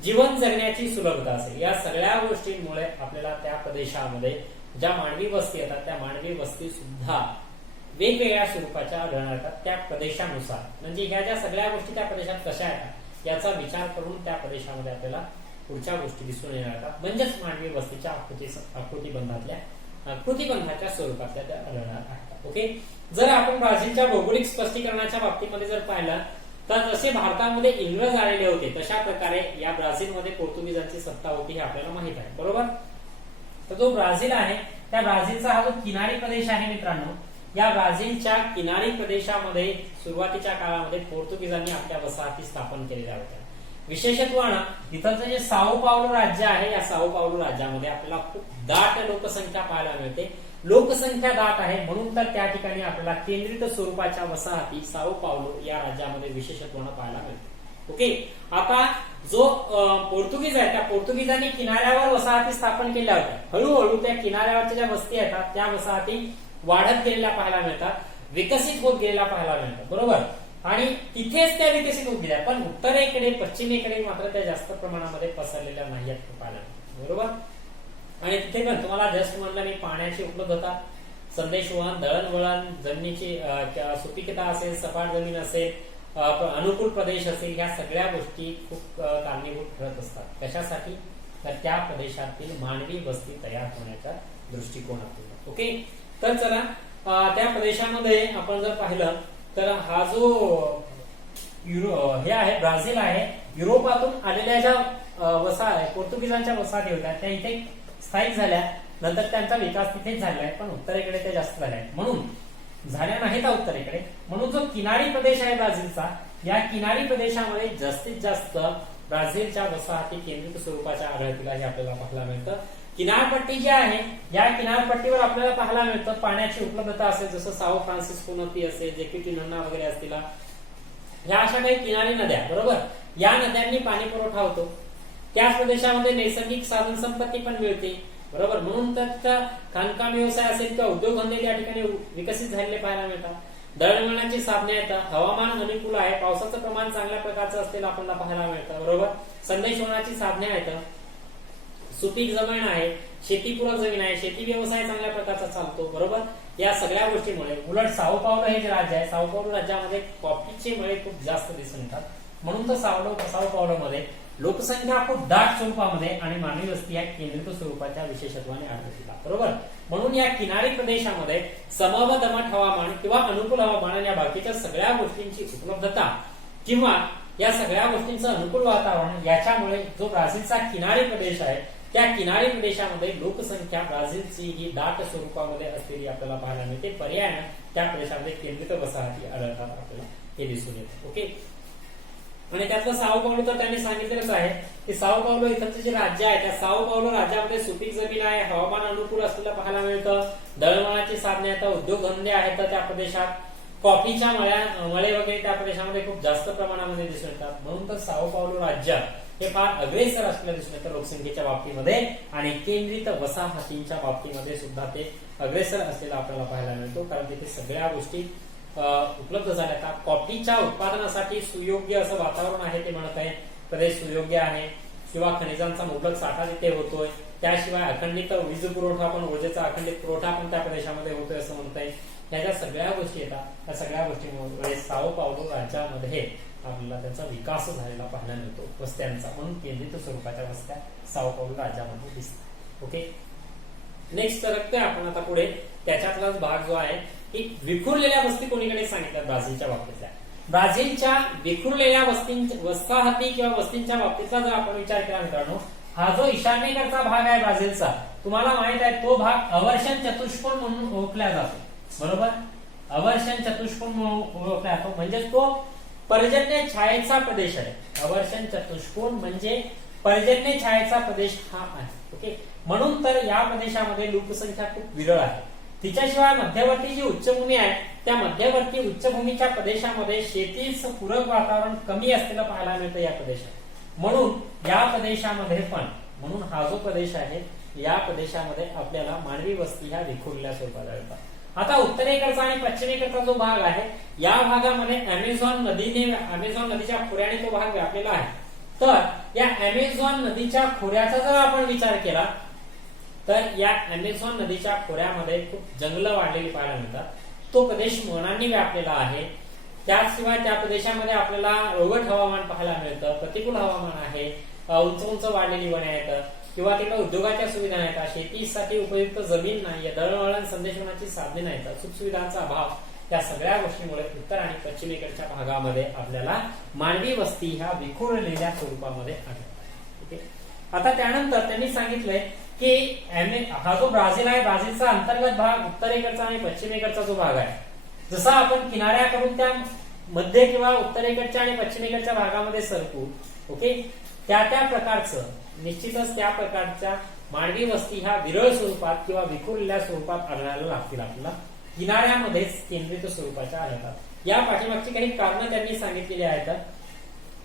जीवन जगण्याची सुलभता असेल, या सगळ्या गोष्टींमुळे आपल्याला त्या प्रदेशामध्ये ज्या मानवी वस्ती येतात त्या मानवी वस्ती सुद्धा वेगवेगळ्या स्वरूपाच्या आढळणार येतात त्या प्रदेशानुसार. म्हणजे ह्या ज्या सगळ्या गोष्टी त्या प्रदेशात कशा येतात याचा विचार करून त्या प्रदेशामध्ये आपल्याला पुढच्या गोष्टी दिसून येणार, म्हणजेच मानवी वस्तीच्या आकृतिबंधाच्या स्वरूपातल्या त्या आढळणार आहेत. ओके, जर आपण ब्राझीलच्या भौगोलिक स्पष्टीकरणाच्या बाबतीमध्ये जर पाहिलं तर जसे भारतामध्ये इंग्रज आलेले होते तशा प्रकारे या ब्राझीलमध्ये पोर्तुगीजांची सत्ता होती हे आपल्याला माहित आहे, बरोबर. तर जो ब्राझील आहे त्या ब्राझीलचा हा जो किनारी प्रदेश आहे मित्रांनो, या ब्राझीलच्या किनारी प्रदेशामध्ये सुरुवातीच्या काळामध्ये पोर्तुगीजांनी आपल्या वसाहती स्थापन केलेल्या होत्या. विशेषत्वानं इथलचं जे साओ पावलो राज्य आहे या साओ पावलो राज्यामध्ये आपल्याला खूप दाट लोकसंख्या पाहायला मिळते. लोकसंख्या दाट आहे म्हणून तर त्या ठिकाणी आपल्याला केंद्रित स्वरूपाच्या वसाहती साओ पावलो या राज्यामध्ये विशेषत्वानं पाहायला मिळते. ओके, आता जो पोर्तुगीज आहे त्या पोर्तुगीजांनी किनाऱ्यावर वसाहती स्थापन केल्या होत्या. हळूहळू त्या किनाऱ्यावरच्या ज्या वस्ती येतात त्या वसाहती वाढत गेलेल्या पाहायला मिळतात, विकसित होत गेलेल्या पाहायला मिळतात, बरोबर. आणि तिथेच त्या विकसित होत गेल्या, पण उत्तरेकडे पश्चिमेकडे मात्र त्या जास्त प्रमाणामध्ये पसरलेल्या नाही आहेत पाहायला, बरोबर. आणि तिथे पण तुम्हाला जस्ट म्हणलं मी पाण्याची उपलब्धता, संदेशवहन, दळणवळण, जमिनीची सुपीकता असेल, सपाट जमीन असेल, अनुकूल प्रदेश असेल, ह्या सगळ्या गोष्टी खूप कारणीभूत ठरत असतात. कशासाठी? तर त्या प्रदेशातील मानवी वस्ती तयार होण्याच्या दृष्टिकोनातून. ओके, तर चला त्या प्रदेशामध्ये आपण जर पाहिलं तर हा जो हे आहे ब्राझील आहे, युरोपातून आलेल्या ज्या वसा आहे, पोर्तुगीजांच्या वसाहती होत्या त्या इथे स्थायिक झाल्या. नंतर त्यांचा विकास तिथेच झाला आहे, पण उत्तरेकडे ते जास्त झाले आहेत. म्हणून झाल्या नाहीत उत्तरेकडे. म्हणून जो किनारी प्रदेश आहे ब्राझीलचा, या किनारी प्रदेशामध्ये जास्तीत जास्त ब्राझीलच्या वसाहती केंद्रित स्वरूपाच्या आढळतील हे आपल्याला पाहायला मिळतं. किनारपट्टी जी आहे, या किनारपट्टीवर आपल्याला पाहायला मिळतं पाण्याची उपलब्धता असेल, जसं साओ फ्रान्सिस्को नदी असेल, जेक्विटिनन्ना वगैरे असतील, ह्या अशा काही किनारी नद्या, बरोबर, या नद्यांनी पाणी पुरवठा होतो. त्याच प्रदेशामध्ये नैसर्गिक साधन संपत्ती पण मिळते, बरोबर. म्हणून त्याचा खाणकाम व्यवसाय असेल किंवा उद्योगधंदे त्या ठिकाणी विकसित झालेले पाहायला मिळतात. दळणवळणाची साधने येतात, हवामान अनुकूल आहे, पावसाचं प्रमाण चांगल्या प्रकारचं असलेलं आपल्याला पाहायला मिळतं, बरोबर. संदेशवहनाची साधने आहेत, सुपीक जमीन आहे, शेतीपूरक जमीन आहे, शेती व्यवसाय चांगल्या प्रकारचा चालतो, बरोबर. या सगळ्या गोष्टीमुळे उलट साओ पावलो हे जे राज्य आहे, साओ पावलो राज्यामध्ये कॉफीचे मळे खूप जास्त दिसून येतात. म्हणून तर साओ पावलो मध्ये लोकसंख्या खूप दाट स्वरूपामध्ये आणि मानवी वस्ती या केंद्रित स्वरूपाच्या विशेषत्वाने आढळतील, बरोबर. म्हणून या किनारी प्रदेशामध्ये समव दमट हवामान किंवा अनुकूल हवामान या बाकीच्या सगळ्या गोष्टींची उपलब्धता किंवा या सगळ्या गोष्टींचं अनुकूल वातावरण, याच्यामुळे जो ब्राझीलचा किनारी प्रदेश आहे त्या किनारी प्रदेशामध्ये लोकसंख्या ब्राझीलची ही दाट स्वरूपामध्ये असलेली आपल्याला पाहायला मिळते. पर्यायाने त्या प्रदेशामध्ये केंद्रित वसाहती आढळतात, आपल्याला हे दिसून येते. ओके, आणि त्यातलं साओ पावलो तर त्यांनी सांगितलेलंच आहे की साओ पावलो इथलं जे राज्य आहे त्या साओ पावलो राज्यामध्ये सुपीक जमीन आहे, हवामान अनुकूल असलेलं पाहायला मिळतं, दळणवळणाची साधने आहेत, उद्योगधंदे आहेत त्या प्रदेशात, कॉफीच्या मळे वगैरे त्या प्रदेशामध्ये खूप जास्त प्रमाणामध्ये दिसून येतात. म्हणून तर साओ पावलो राज्य हे फार अग्रेसर असलेलं दिसून येतं लोकसंख्येच्या बाबतीमध्ये आणि केंद्रित वसाहतींच्या बाबतीमध्ये सुद्धा ते अग्रेसर असलेला आपल्याला पाहायला मिळतो, कारण तिथे सगळ्या गोष्टी उपलब्ध झाल्या. कॉफीच्या उत्पादनासाठी सुयोग्य असं वातावरण आहे ते म्हणत आहे, प्रदेश सुयोग्य आहे किंवा खनिजांचा मुबलक साठा तिथे होतोय, त्याशिवाय अखंडित वीज पुरवठा पण, ऊर्जेचा अखंडित पुरवठा पण त्या प्रदेशामध्ये होतोय असं म्हणत आहे. ह्या ज्या सगळ्या गोष्टी येतात त्या सगळ्या गोष्टींमुळे साओ पावलो राज्यामध्ये आपल्याला त्याचा विकास झालेला पाहायला मिळतो वस्त्यांचा. म्हणून केंद्रित स्वरूपाच्या वस्त्या साओ पावलो राज्यामध्ये दिसतात. ओके, नेक्स्ट सरकतोय आपण आता पुढे. त्याच्यातलाच भाग जो आहे की विखुरलेल्या वस्ती कोणीकडे सांगितल्या ब्राझीलच्या बाबतीतल्या. ब्राझीलच्या विखुरलेल्या वसाहती किंवा वस्तींच्या बाबतीतला जर आपण विचार केला मित्रांनो, हा जो ईशान्येकडचा भाग आहे ब्राझीलचा, तुम्हाला माहित आहे तो भाग अवर्षण चतुष्कोण म्हणून ओळखला जातो, बरोबर. अवर्षण चतुष्कोण म्हणून ओळखला जातो, म्हणजे तो पर्जन्य छायेचा प्रदेश आहे. अवर्षण चतुष्कोण म्हणजे पर्जन्य छायेचा प्रदेश हा आहे. ओके, म्हणून तर या प्रदेशामध्ये लोकसंख्या खूप विरळ आहे. तिच्याशिवाय मध्यवर्ती जी उच्चभूमी आहे त्या मध्यवर्ती उच्चभूमीच्या प्रदेशामध्ये शेतीस पूरक वातावरण कमी असलेलं पाहायला मिळतं या प्रदेशात. म्हणून या प्रदेशामध्ये पण, म्हणून हा जो प्रदेश आहे या प्रदेशामध्ये आपल्याला मानवी वस्ती ह्या विखुरलेल्या स्वरूपात आढळतात. आता उत्तरेकडचा आणि पश्चिमेकडचा जो भाग आहे या भागामध्ये अमेझॉन नदीच्या खोऱ्याने तो भाग व्यापलेला आहे. तर या अमेझॉन नदीच्या खोऱ्याचा जर आपण विचार केला तर या अमेझॉन नदीच्या खोऱ्यामध्ये खूप जंगलं वाढलेली पाहायला मिळतात. तो प्रदेश वनांनी व्यापलेला आहे. त्याशिवाय त्या प्रदेशामध्ये आपल्याला रोगट हवामान पाहायला मिळतं, प्रतिकूल हवामान आहे, उंच उंच वाढलेली वने आहेत किंवा तिकडे उद्योगाच्या सुविधा नाहीत, शेतीसाठी उपयुक्त जमीन नाही, दळणवळण संदेशवहनाची साधने नाहीत, सुखसुविधांचा अभाव, या सगळ्या गोष्टीमुळे उत्तर आणि पश्चिमेकडच्या भागामध्ये आपल्याला मानवी वस्ती ह्या विखुरलेल्या स्वरूपामध्ये आढळतात. ओके, आता त्यानंतर त्यांनी सांगितलंय की हा जो ब्राझील आहे, ब्राझीलचा अंतर्गत भाग उत्तरेकडचा आणि पश्चिमेकडचा जो भाग आहे, जसा आपण किनाऱ्याकडून त्या मध्य किंवा उत्तरेकडच्या आणि पश्चिमेकडच्या भागामध्ये सरकू, ओके, त्या प्रकारचं निश्चितच त्या प्रकारच्या मानवी वस्ती ह्या विरळ स्वरूपात किंवा विखुरलेल्या स्वरूपात आढळायला लागतील आपल्याला. किनाऱ्यामध्येच केंद्रित स्वरूपाच्या आढळतात. या पाठीमागची काही कारणं त्यांनी सांगितलेली आहेत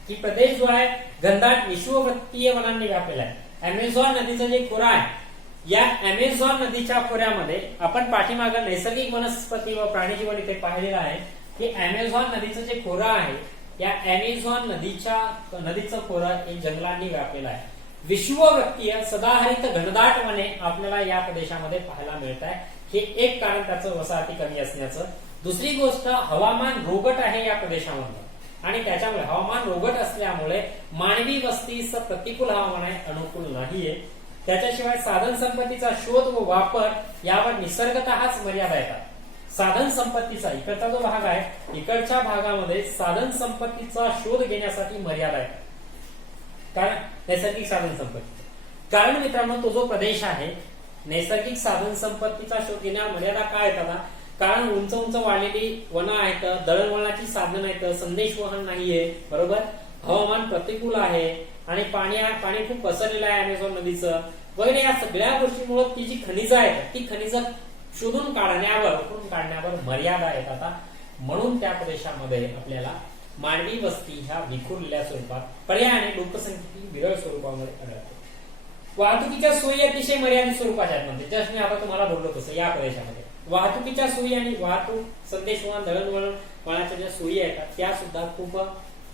की प्रदेश जो आहे घनदाट विषुववृत्तीय वनांनी व्यापलेला आहे. अमेझॉन नदीचं जे खोरा आहे या अमेझॉन नदीच्या खोऱ्यामध्ये आपण पाठीमागं नैसर्गिक वनस्पती व प्राणीजीवन इथे पाहिलेलं आहे की अमेझॉन नदीचं जे खोरं आहे या अमेझॉन नदीचं खोरं हे जंगलांनी व्यापलेलं आहे. विषुववृत्तीय सदाहरित घनदाट वने आपल्याला या प्रदेशामध्ये पाहायला मिळत आहे. हे एक कारण त्याचं वसाहती कमी असण्याचं. दुसरी गोष्ट, हवामान रोगट आहे या प्रदेशामध्ये आणि त्याच्यामुळे हवामान रोगट असल्यामुळे मानवी वस्तीस प्रतिकूल हवामान आहे, अनुकूल नाहीये. त्याच्याशिवाय साधन संपत्तीचा शोध व वापर यावर निसर्गतःच मर्यादा येतात. साधन संपत्तीचा इकडचा जो भाग आहे, इकडच्या भागामध्ये साधन संपत्तीचा शोध घेण्यासाठी मर्यादा आहे. कारण नैसर्गिक साधन संपत्ती, कारण मित्रांनो तो जो प्रदेश आहे नैसर्गिक साधन संपत्तीचा शोध घेण्यावर मर्यादा काय येतात? कारण उंच उंच वाढलेली वनं आहेत, दळणवळणाची साधनं आहेत, संदेशवहन नाहीये, बरोबर, हवामान प्रतिकूल आहे आणि पाणी खूप पसरलेलं आहे अमेझॉन नदीचं वगैरे. या सगळ्या गोष्टीमुळे ती जी खनिजं आहेत ती खनिजं शोधून काढण्यावर मर्यादा येतात. म्हणून त्या प्रदेशामध्ये आपल्याला मानवी वस्ती ह्या विखुरलेल्या स्वरूपात पर्यायाने लोकसंख्येची विरळ स्वरूपामध्ये आढळते. वाहतुकीच्या सोयी अतिशय मर्यादित स्वरूपाच्या आहेत. म्हणजे जस्ट मी आता तुम्हाला बोललो तसं या प्रदेशामध्ये वाहतुकीच्या सोयी आणि वाहतूक संदेशवहन दळणवळणाच्या ज्या सोयी आहेत त्या सुद्धा खूप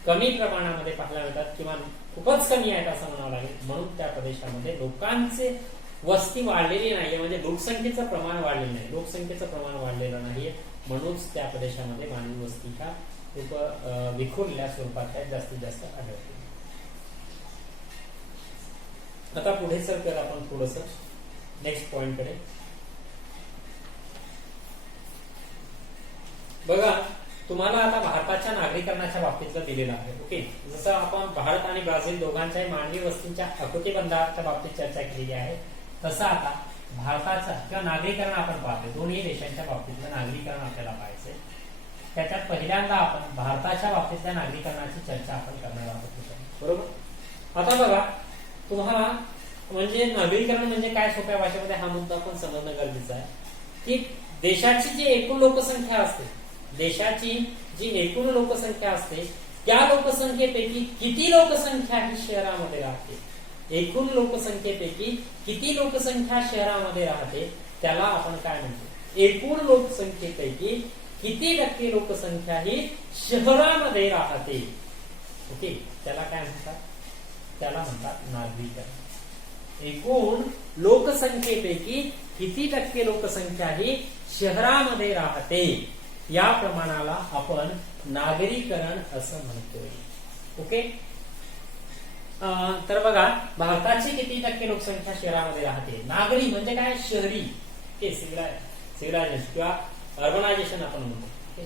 कमी प्रमाणामध्ये पाहायला मिळतात किंवा खूपच कमी आहेत असं म्हणावं लागेल. म्हणून त्या प्रदेशामध्ये लोकांचे वस्ती वाढलेली नाहीये, म्हणजे लोकसंख्येचं प्रमाण वाढलेलं नाही, लोकसंख्येचं प्रमाण वाढलेलं नाहीये. म्हणूनच त्या प्रदेशामध्ये मानवी वस्ती ह्या खूप विखुरलेल्या स्वरूपात जास्तीत जास्त आढळते. आता पुढे सर कर आपण थोडस नेक्स्ट पॉइंट कडे बघा. तुम्हाला आता भारताच्या नागरीकरणाच्या बाबतीतलं दिलेलं आहे. ओके, जसं आपण भारत आणि ब्राझील दोघांच्याही मानवी वस्तीच्या अकृतीबंधाच्या बाबतीत चर्चा केलेली आहे, तसं आता भारताचं किंवा नागरीकरण आपण पाहतो. दोन्ही देशांच्या बाबतीतलं नागरीकरण आपल्याला पाहायचंय. त्याच्यात पहिल्यांदा आपण भारताच्या बाबतीतल्या नागरीकरणाची चर्चा आपण करणार आहोत, बरोबर. आता बघा, तुम्हाला म्हणजे नागरीकरण म्हणजे काय सोप्या भाषेमध्ये हा मुद्दा पण समजणं गरजेचं आहे की देशाची जी एकूण लोकसंख्या असते, देशाची जी एकूण लोकसंख्या असते त्या लोकसंख्येपैकी किती लोकसंख्या ही शहरामध्ये राहते, एकूण लोकसंख्येपैकी किती लोकसंख्या शहरामध्ये राहते त्याला आपण काय म्हणतो, एकूण लोकसंख्येपैकी किती टक्के लोकसंख्या ही शहरामध्ये राहते. ओके, त्याला काय म्हणतात, त्याला म्हणतात नागरीकरण. एकूण लोकसंख्येपैकी किती टक्के लोकसंख्या ही शहरामध्ये राहते या प्रमाणाला आपण नागरीकरण असं म्हणतोय. ओके, तर बघा, भारताची किती टक्के लोकसंख्या शहरामध्ये राहते, नागरी म्हणजे काय, शहरी, सिव्हिलायझेशन किंवा अर्बनायझेशन आपण म्हणतो.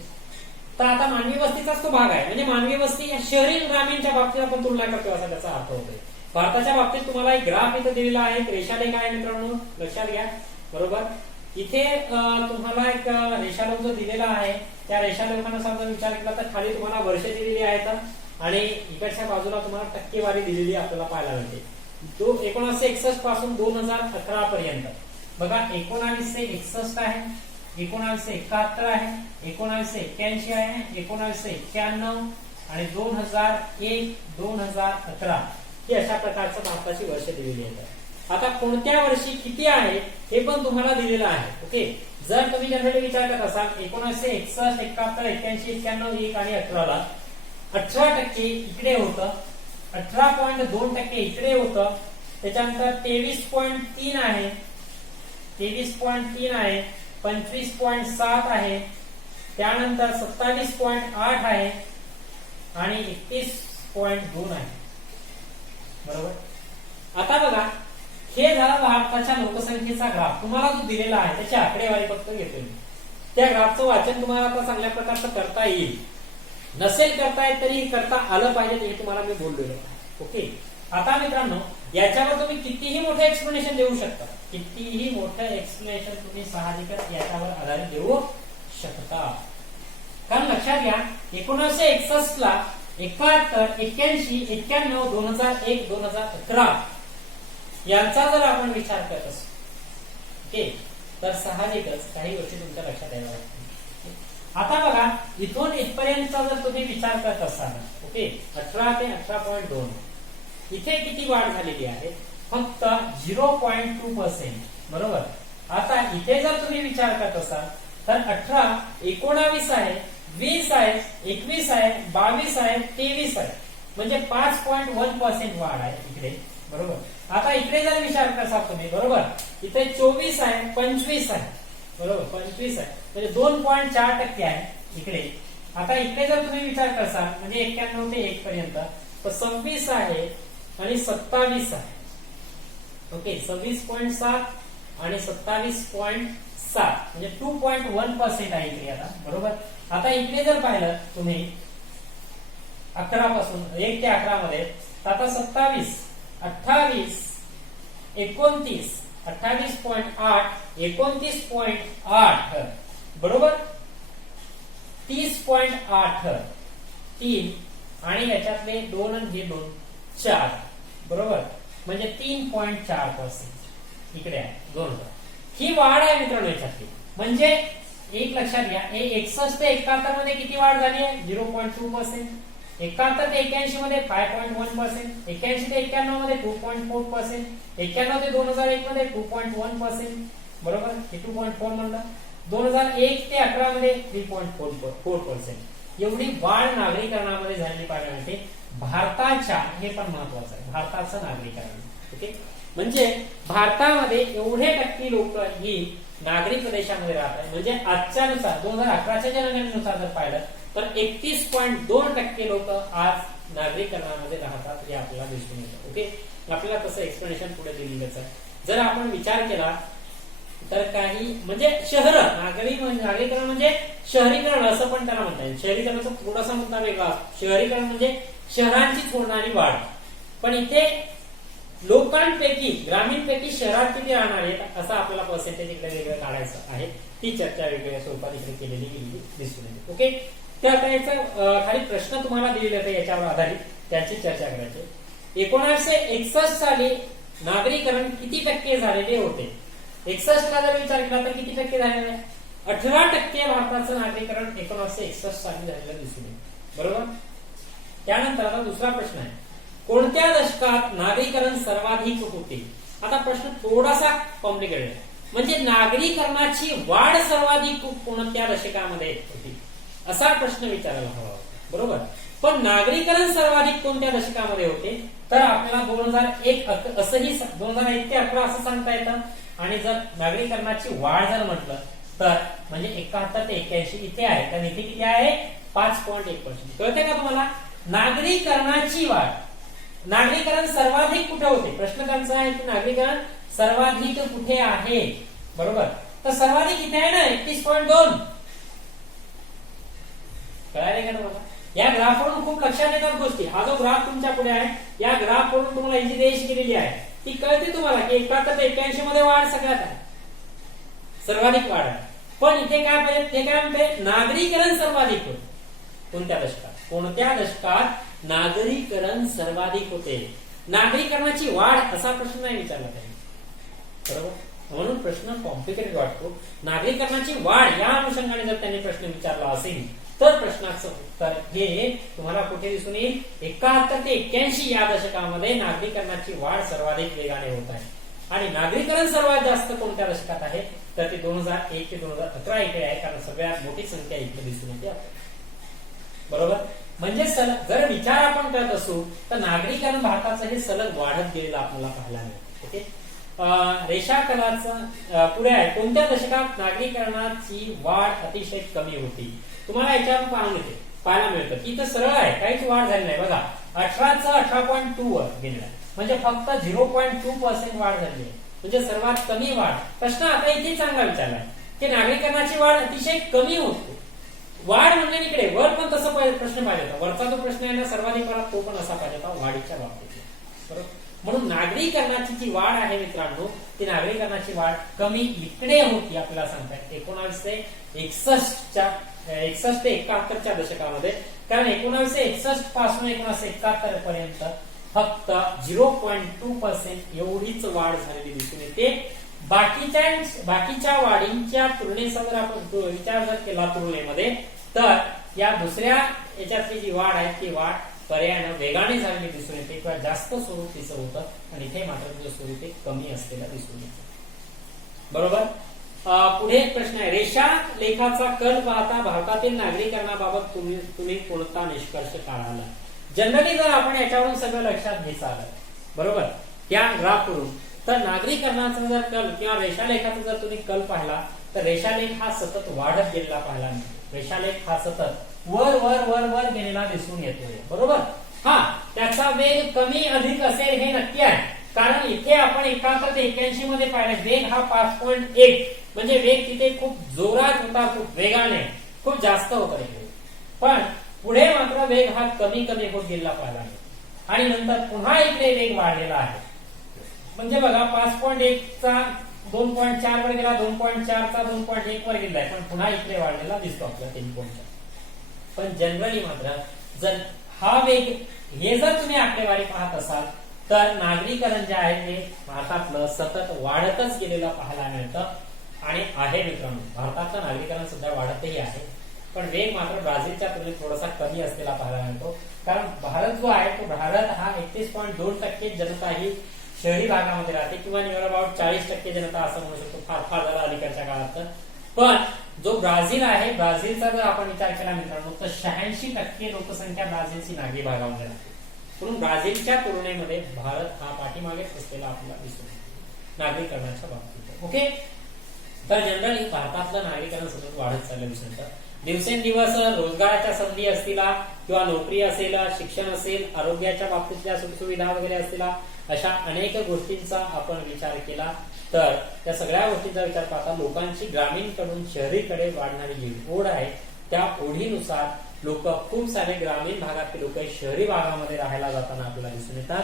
तर आता मानवी वस्तीचाच तो भाग आहे, म्हणजे मानवी वस्ती या शहरी ग्रामीणच्या बाबतीत आपण तुलना करतो असा त्याचा अर्थ होतोय. भारताच्या बाबतीत तुम्हाला एक ग्राफ इथं दिलेला आहे, एक रेषालेख आहे मित्रांनो, लक्षात घ्या, बरोबर. इथे तुम्हाला एक रेषालेख जो दिलेला आहे त्या रेषालेखानुसार जर विचार केला तर खाली तुम्हाला वर्ष दिलेली आहेत आणि इकडच्या बाजूला तुम्हाला टक्केवारी दिलेली आपल्याला पाहायला मिळते. 1961 पासून 2011 पर्यंत बघा, 1961 आहे, 1971 आहे, 1981 आहे, 1991 आणि 2001, 2011 ही अशा प्रकारचं भारताची वर्ष दिलेली आहेत. आता कोणत्या वर्षी किती आहे हे पण तुम्हाला दिलेलं आहे. ओके, जर तुम्ही जनरली विचार करत असाल 1961, 71, 81, 91, 1 आणि 18ला 18% इकडे होतं, 18.2% इकडे होतं, त्याच्यानंतर 23.3 आहे, 23.3 आहे, 25.7 आहे, त्यानंतर 27.8 आहे आणि 31.2 आहे, बरोबर. आता बघा, हे झाला भारताच्या लोकसंख्येचा ग्राफ तुम्हाला जो दिलेला आहे त्याची आकडेवारी फक्त घेतोय. त्या ग्राफचं वाचन तुम्हाला आता चांगल्या प्रकारचं करता येईल, नसेल करता येत तरी करता आलं पाहिजे, हे तुम्हाला मी बोललेलो आहे. ओके, आता मित्रांनो याच्यावर तुम्ही कितीही मोठं एक्सप्लेनेशन देऊ शकता, कितीही मोठं एक्सप्लेनेशन तुम्ही साहजिकच याच्यावर आधारित देऊ शकता. कारण लक्षात घ्या, 1961 ला 71, 81, 91, 2001, 2011 यांचा जर आपण विचार करत असू, ओके, तर साहजिकच काही गोष्टी तुमच्या लक्षात यायला लागतील. आता बघा, इथून इथपर्यंतचा जर तुम्ही विचार करत असाल, ओके, 18 ते 18.2 इथे किती वाढ झालेली आहे, फक्त 0.2%, बरोबर. आता इथे जर तुम्ही विचार करत असाल तर 18, 19 आहे, 20 आहे, 21 आहे, 22 आहे, 23 आहे, म्हणजे 5.1% वाढ आहे इकडे, बरोबर. इकडे जर विचार करसाल तुम्ही, बरोबर, इथे 24 आहे, 25 आहे, बरोबर, 25 आहे, म्हणजे 2.4% आहे इकडे. आता इकडे जर तुम्ही विचार करसाल म्हणजे 91 ते 1 पर्यंत, तर 26 आहे आणि 27 आहे. ओके, 26.7 आणि 27.7 म्हणजे 2.1% आहे इकडे आता, बरोबर. आता इकडे जर पाहिलं तुम्ही 11 पासून 1 ते 11 मध्ये, तर आता 27, 28, 29, 28.8, 29.8, बरोबर, 30.8, 3 आणि याच्यातले 2 आणि हे 2, 4, बरोबर, म्हणजे 3.4% इकडे आहे 2000. ही वाढ आहे मित्रांनो याच्यातली. म्हणजे एक लक्षात घ्या, 61 ते 71 मध्ये किती वाढ झाली आहे? 0.2%. 71 ते 81 मध्ये 5.1%. 81 ते 91 मध्ये 2.4%. 91 ते 2001 मध्ये 2.1%, बरोबर, हे 2.4 म्हणलं. 2001 ते 11 मध्ये 3.4%. एवढी वाढ नागरीकरणामध्ये झालेली पाहायला मिळते भारताच्या. हे पण महत्वाचं आहे, भारताचं नागरीकरण. ओके, म्हणजे भारतामध्ये एवढे टक्के लोक ही नागरी प्रदेशामध्ये राहत आहेत. म्हणजे आजच्या नुसार 2011च्या जनगणनेनुसार जर पाहिलं तर 31.2% लोक आज नागरीकरणामध्ये राहतात, हे आपल्याला दिसून येतं. ओके, आपल्याला तसं एक्सप्लेनेशन पुढे दिलेलंच आहे. जर आपण विचार केला तर काही म्हणजे शहर नागरीकरण म्हणजे शहरीकरण असं पण त्याला म्हणता येईल. शहरीकरणाचा थोडासा मुद्दा वेगळा. शहरीकरण म्हणजे शहरांची होणारी वाढ, पण इथे लोकांपैकी ग्रामीणपैकी शहरात किती राहणार आहेत असं आपल्याला पर्सेंटेज इकडे वेगळं काढायचं आहे. ती चर्चा वेगवेगळ्या स्वरूपात इकडे केलेली दिसून येते. ओके, ते आता याचा खाली प्रश्न तुम्हाला दिलेले होते, याच्यावर आधारित त्याची चर्चा करायची. 1961 साली नागरीकरण किती टक्के झालेले होते? 61 ला जर विचार केला तर किती टक्के झालेले आहे? 18% भारताचं नागरीकरण 1961 साली झालेलं दिसून येते, बरोबर. त्यानंतर आता दुसरा प्रश्न आहे, कोणत्या दशकात नागरीकरण सर्वाधिक होते? आता प्रश्न थोडासा कॉम्प्लिकेटेड आहे. म्हणजे नागरीकरणाची वाढ सर्वाधिक कोणत्या दशकामध्ये होती असा प्रश्न विचारायला हवा होता, बरोबर. पण नागरीकरण सर्वाधिक कोणत्या दशकामध्ये होते? तर आपल्याला 2001 असंही 2001 ते 11 असं सांगता येतं. आणि जर नागरीकरणाची वाढ जर म्हटलं तर म्हणजे 71 ते 81 इथे आहे, कारण इथे किती आहे? 5.1%. कळते का तुम्हाला? नागरीकरणाची वाढ, नागरीकरण सर्वाधिक कुठे होते? प्रश्न त्यांचा आहे की नागरीकरण सर्वाधिक कुठे आहे, बरोबर. तर सर्वाधिक इथे आहे ना, 31.2. कळाले का तुम्हाला? या ग्राफवरून खूप लक्षात येतात गोष्टी. हा जो ग्राफ तुमच्या पुढे आहे, या ग्राफवरून तुम्हाला ही जी रेष केलेली आहे ती कळते तुम्हाला की 71 ते 81 मध्ये वाढ सगळ्यात आहे, सर्वाधिक वाढ आहे. पण इथे काय पाहिजे? ते काय म्हणते? नागरीकरण सर्वाधिक होते. कोणत्या दशकात? कोणत्या दशकात नागरीकरण सर्वाधिक होते? नागरीकरणाची वाढ असा प्रश्न नाही विचारला त्यांनी, बरोबर. म्हणून प्रश्न कॉम्प्लिकेटेड वाटतो. नागरीकरणाची वाढ या अनुषंगाने जर त्यांनी प्रश्न विचारला असेल तर प्रश्नाचं उत्तर हे तुम्हाला कुठे दिसून येईल? 71 ते 81 या दशकामध्ये नागरीकरणाची वाढ सर्वाधिक वेगाने होत आहे. आणि नागरीकरण सर्वात जास्त कोणत्या दशकात आहे? तर ते 2001 ते 2011 इकडे आहे, कारण सगळ्यात मोठी संख्या इकडे दिसून येते, बरोबर. म्हणजे जर विचार आपण करत असू तर नागरीकरण भारताचं हे सलग वाढत गेलेलं आपल्याला पाहायला मिळतं. ओके, रेषाखलाचं पुढे आहे, कोणत्या दशकात नागरीकरणाची वाढ अतिशय कमी होती? तुम्हाला याच्यावर पाहायला मिळतं की इथं सरळ आहे, काहीच वाढ झाली नाही. बघा, 18चं 18.2 वर गेलेलं आहे, म्हणजे फक्त 0.2% वाढ झाली आहे, म्हणजे सर्वात कमी वाढ. प्रश्न आता इथे चांगला विचारलाय की नागरीकरणाची वाढ अतिशय कमी होते. वाढ म्हणजे इकडे वर पण तसं प्रश्न पाहिजे होता. वरचा जो प्रश्न आहे ना सर्वाधिक वाढ, तो पण असा पाहिजे होता वाढीच्या बाबतीत, बरोबर. म्हणून नागरीकरणाची जी वाढ आहे मित्रांनो, ती नागरीकरणाची वाढ कमी इकडे होती आपल्याला सांगतायत 1961 ते 71च्या दशकामध्ये. कारण 1961 पासून 1971 पर्यंत फक्त 0.2% एवढीच वाढ झालेली दिसून येते. बाकीच्या वाढींच्या तुलनेचा जर आपण विचार जर केला तुलनेमध्ये, तर या दुसऱ्या याच्यातली जी वाढ आहे ती वाढ पर्यायानं वेगाने झालेली दिसून येते किंवा जास्त स्वरूप तिचं होतं. आणि इथे मात्र तुझं स्वरूप कमी असलेलं दिसून येतं, बरोबर. पुढे एक प्रश्न आहे, रेषा लेखाचा कल पाहता भारतातील नागरीकरणाबाबत तुम्ही कोणता निष्कर्ष काढाला? जनरली जर आपण याच्यावरून सगळं लक्षात घ्यायचं आलं, बरोबर, त्या ग्राफवरून. तर नागरीकरणाचा जर कल किंवा रेषालेखाचा जर तुम्ही कल पाहिला तर रेषालेख हा सतत वाढत गेलेला पाहायला मिळतो. रेषालेख हा सतत वर वर वर वर गेलेला दिसून येतोय, बरोबर. हा, त्याचा वेग कमी अधिक असेल हे नक्की आहे, कारण इथे आपण 7181 मध्ये पाहिलं वेग हा 5.1 म्हणजे वेग तिथे खूप जोरात होता, खूप वेगाने, खूप जास्त होता इकडे. पण पुढे मात्र वेग हा कमी कमी होत गेलेला पाहायला मिळतो आणि नंतर पुन्हा इकडे वेग वाढलेला आहे. म्हणजे बघा 5.1 चा 2.4 वर गेला, 2.4 चा 2.1 वर गेलाय, पण पुन्हा इकडे वाढलेला दिसतो आपल्याला 3.4. पण जनरली मात्र जर हा वेग हे जर तुम्ही आकडेवारी पाहत असाल तर नागरीकरण जे आहे ते भारतातलं सतत वाढतच गेलेलं पाहायला मिळतं आणि आहे मित्रांनो. भारतातलं नागरीकरण सुद्धा वाढतही आहे, पण वेग मात्र ब्राझीलच्या तुलनेत थोडासा कमी असलेला पाहायला मिळतो. कारण भारत जो आहे तो भारत हा 31.2% जनता ही शहरी भागामध्ये राहते किंवा नियर अबाउट 40% जनता असं म्हणू शकतो, फार फार जरा अलीकडच्या काळात. पण जो ब्राझील आहे, ब्राझीलचा जर आपण विचार केला मित्रांनो तर 86% लोकसंख्या ब्राझीलची नागरी भागामध्ये राहते. म्हणून ब्राझीलच्या तुलनेमध्ये भारत हा पाठीमागेच असलेला आपल्याला दिसून येतो नागरीकरणाच्या बाबतीत. ओके, तर जनरली भारतातलं नागरीकरण सतत वाढत चाललं दिसून येतं. दिवसेंदिवस रोजगाराच्या संधी असतील किंवा नोकरी असेल, शिक्षण असेल, आरोग्याच्या बाबतीतल्या सुखसुविधा वगैरे असतील, अशा अनेक गोष्टींचा आपण विचार केला तर त्या सगळ्या गोष्टींचा विचार पाहता लोकांची ग्रामीणकडून शहरीकडे वाढणारी जी ओढ आहे त्या ओढीनुसार लोक खूप सारे ग्रामीण भागातील लोक शहरी भागामध्ये राहायला जाताना आपल्याला दिसून येतात,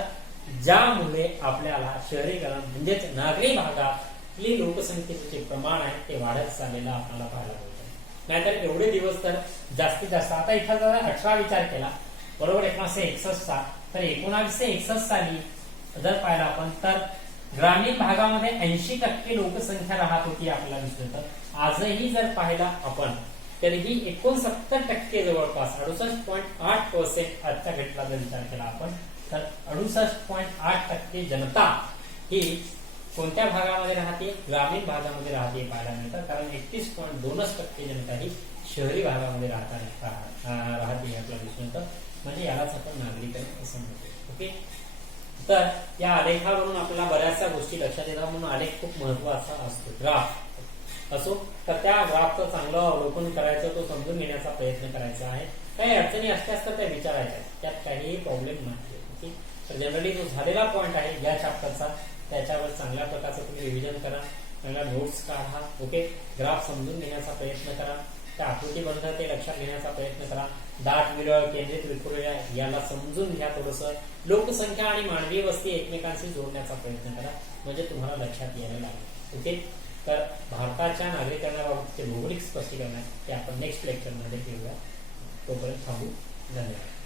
ज्यामुळे आपल्याला शहरीकरण म्हणजेच नागरी भागातली लोकसंख्येचे प्रमाण आहे ते वाढत चाललेलं आपल्याला पाहायला मिळतं. नाहीतर एवढे दिवस तर जास्तीत जास्त आता एखादा 18 विचार केला बरोबर 1961 चा, तर 1961 साली जर पाहिला आपण तर ग्रामीण भागामध्ये 80% लोकसंख्या राहत होती आपल्याला दिसून येतं. आजही जर पाहिला आपण तरीही 69% जवळपास 68.8% आजच्या घटनेचा जर विचार केला आपण तर 68.8% जनता ही कोणत्या भागामध्ये राहते, ग्रामीण भागामध्ये राहते पाहायला मिळतं. कारण 31.2% जनता ही शहरी भागामध्ये राहते आपल्याला दिसून येतं. म्हणजे यालाच आपण नागरीकरण असं म्हणतो. ओके, तर या आलेखावरून आपल्याला बऱ्याचशा गोष्टी लक्षात येतात. म्हणून आलेख खूप महत्वाचा असतो. ग्राफ असो तर त्या ग्राफचं चांगलं अवलोकन करायचं, तो समजून घेण्याचा प्रयत्न करायचा आहे. काही अडचणी असल्यास तर त्या विचारायच्या, त्यात काहीही प्रॉब्लेम नाही. ओके, तर जनरली जो झालेला पॉईंट आहे या चॅप्टरचा त्याच्यावर चांगल्या प्रकारचं तुम्ही रिव्हिजन करा, चांगल्या नोट्स काढा. ओके, ग्राफ समजून घेण्याचा प्रयत्न करा, त्या आकृतीबंध ते लक्षात घेण्याचा प्रयत्न करा. दाट विरळ केंद्रित विखुरलेल्या याला समजून घ्या. थोडंसं लोकसंख्या आणि मानवी वस्ती एकमेकांशी जोडण्याचा प्रयत्न करा, म्हणजे तुम्हाला लक्षात यायला लागेल. ओके, तर भारताच्या नागरीकरणाबाबतचे भौगोलिक स्पष्टीकरण आहे ते आपण नेक्स्ट लेक्चरमध्ये घेऊया. तोपर्यंत थांबू. धन्यवाद.